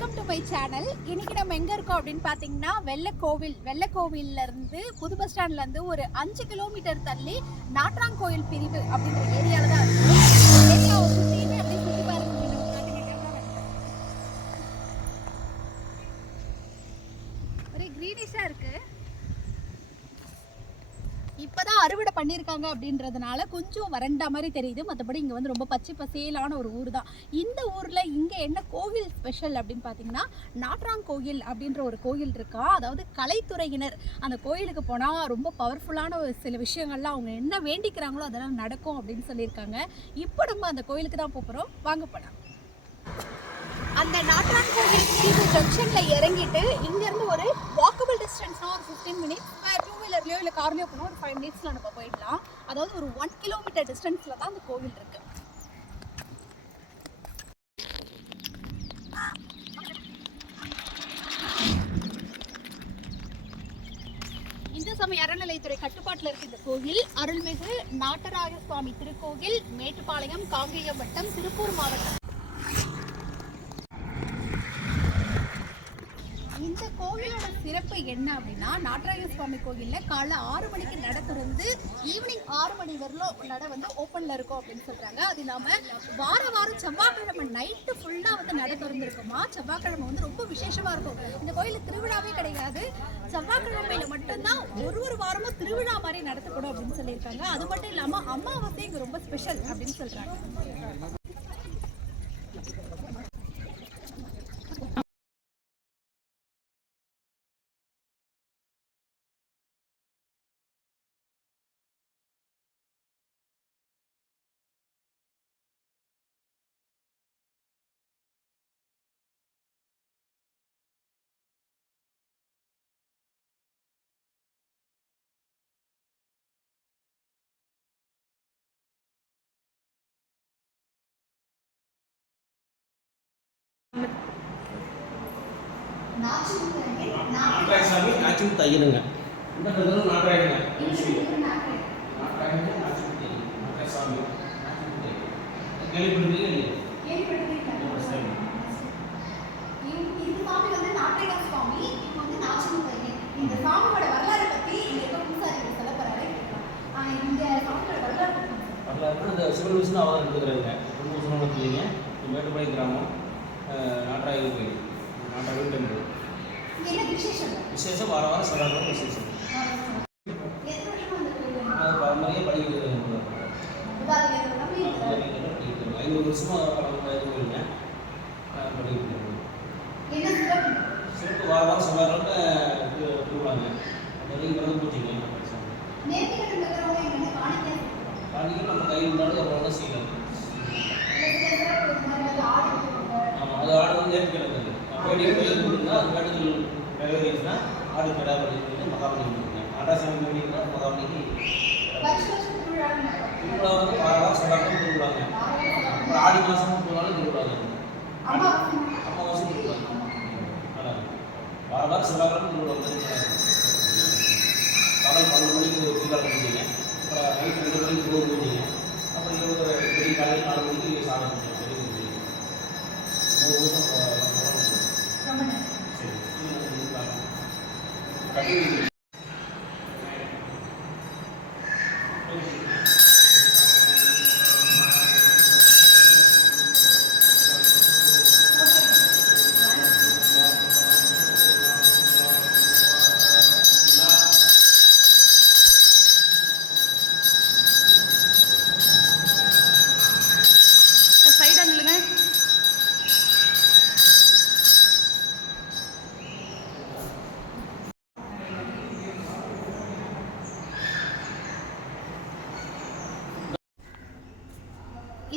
Welcome to my channel. இன்னைக்கு நம்ம எங்கே இருக்கோம் அப்படின்னு பார்த்தீங்கன்னா வெள்ளக்கோவில்லேருந்து புது பஸ் ஸ்டாண்ட்லேருந்து ஒரு 5 கிலோமீட்டர் தள்ளி நாட்ராங்கோயில் பிரிவு அப்படின்ற ஏரியாவில் தான் இருக்கும். ஏரியாவை சுற்றியுமே அப்படியே சுற்றி பாருங்க. ஒரே க்ரீனிஷாக இருக்குது. இப்போதான் அறுவடை பண்ணியிருக்காங்க அப்படின்றதுனால கொஞ்சம் வறண்ட மாதிரி தெரியுது. மற்றபடி இங்கே வந்து ரொம்ப பச்சை பசேலான ஒரு ஊர் தான். இந்த ஊரில் இங்கே என்ன கோவில் ஸ்பெஷல் அப்படின்னு பார்த்தீங்கன்னா, நாட்ராங்கோயில் அப்படின்ற ஒரு கோயில் இருக்கா. அதாவது கலைத்துறையினர் அந்த கோயிலுக்கு போனால் ரொம்ப பவர்ஃபுல்லான ஒரு சில விஷயங்கள்லாம் அவங்க என்ன வேண்டிக்கிறாங்களோ அதெல்லாம் நடக்கும் அப்படின்னு சொல்லியிருக்காங்க. இப்போ நம்ம அந்த கோயிலுக்கு தான் போகிறோம். வாங்க போகலாம். அந்த நாட்ராங்கோயில் பிரிவு ஜங்ஷனில் இறங்கிட்டு இங்கேருந்து ஒரு வாக்கபிள் டிஸ்டன்ஸ்னால் ஒரு 15 மினிட்ஸ், டூ வீலர்லையோ இல்லை கார்லையோ போனால் ஒரு 5 மினிட்ஸில் நம்ம போயிடலாம். அதாவது ஒரு 1 கிலோமீட்டர் டிஸ்டன்ஸில் தான் அந்த கோவில் இருக்குது. இந்து சமய அறநிலையத்துறை கட்டுப்பாட்டில் இருக்க இந்த கோவில் அருள்மிகு நாட்டராய சுவாமி திருக்கோவில், மேட்டுப்பாளையம், காங்கேயம் வட்டம், திருப்பூர் மாவட்டம். இந்த கோவிலோட சிறப்பு என்ன அப்படின்னா, நாட்டராய சுவாமி கோவிலில் காலைல 6 மணிக்கு நட திறந்து ஈவினிங் 6 மணி வரலும் நட வந்து ஓப்பனில் இருக்கும் அப்படின்னு சொல்கிறாங்க. அது இல்லாமல் வாரம் செவ்வாய்க்கிழமை நைட்டு ஃபுல்லாக வந்து நட திறந்துருக்குமா. செவ்வாய்க்கிழமை வந்து ரொம்ப விசேஷமாக இருக்கும். இந்த கோயிலில் திருவிழாவே கிடையாது. செவ்வாய்க்கிழமையில் மட்டும்தான் ஒரு வாரமும் திருவிழா மாதிரி நடத்தப்படும் அப்படின்னு சொல்லியிருக்காங்க. அது மட்டும் இல்லாமல் அமாவாசை இங்கே ரொம்ப ஸ்பெஷல் அப்படின்னு சொல்கிறாங்க. நாட்ராயசாமி நாச்சும் தையருங்க. இந்த பேரும் நாட்ராயங்க. நாட்ராயங்க நாச்சும் தையர். நாட்ராயசாமி நாச்சும் தையர். கேள்விப்பட்டிருக்கீங்க இல்லையா? கேள்விப்பட்டிருக்கீங்க. இந்த சாமி வந்து நாட்ராய சுவாமி, இப்போ வந்து நாச்சும் தையர். இந்த சாமியோட வரலாறு பற்றி இந்த பூசாரி சொல்ல போறாரு. இந்த சாமியோட வரலாறு இந்த சிவன் விஷ்ணு அவதாரம் எடுத்துக்கிறாங்க. ரொம்ப சொன்னாங்க இல்லைங்க. மேட்டுப்பாளையம் கிராமம், நாட்ராய கோயில், நாட்ராய டெம்பிள். விசேஷம் வாரம் செவ்வாய்க்கிழமை விசேஷம். அது பாரம்பரிய படிக்கிறது 500 வருஷமாக கோயிலுங்க படிக்கிறது. சிறப்பு வாரம் செவ்வாய்க்கிழமை திருவிழாங்க. அது பிறகு போட்டிங்க. காணிக்கு நம்ம கையில் இருந்தாலும் அப்புறம் செய்யலாம். ஆமாம், அது ஆடு வந்து நேர்த்தி கிடக்குது. வேண்டியிருந்தா அது வேண்டுதல் நிறைவேறிச்சுன்னா ஆடு கடை பண்ணிட்டு மகாபலி கொடுங்க. நாட்டாசாமி வேண்டியிருந்தா மகாபலிக்கு திருவிழா வந்து வாரம் செவ்வாய்க்கிழமை திருவிழாங்க. அப்புறம் ஆடி மாதம் போனாலும் திருவிழாங்க. அமாவாசை திருவிழாங்க. வாரம் செவ்வாய்க்கிழமை திருவிழா பகல் 12 மணிக்கு திருவிழா பண்ணிட்டீங்க. அப்புறம் நைட் 2 மணிக்கு போக போயிட்டீங்க. அப்புறம் இரவு பெரிய காலையில் 4 மணிக்கு சாதம் பண்ணிட்டீங்க. 3 வருஷம் சைடாக நில்லுங்க.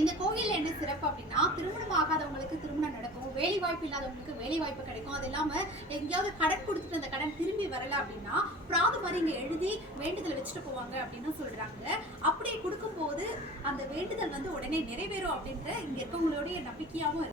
இந்த கோயில் என்ன சிறப்பு அப்படின்னா, திருமணம் ஆகாதவங்களுக்கு திருமணம் நடக்கும், வேலை வாய்ப்பு இல்லாதவங்களுக்கு வேலை வாய்ப்பு கிடைக்கும். அது இல்லாமல் எங்கேயாவது கடன் கொடுத்துட்டு அந்த கடன் திரும்பி வரல அப்படின்னா பிராத மாதிரி இங்கே எழுதி வேண்டுதல் வச்சுட்டு போவாங்க அப்படின்னு சொல்றாங்க. அப்படி கொடுக்கும்போது அந்த வேண்டுதல் வந்து உடனே நிறைவேறும் அப்படின்ற இங்கே இருக்கவங்களுடைய நம்பிக்கையாகவும் இருக்கு.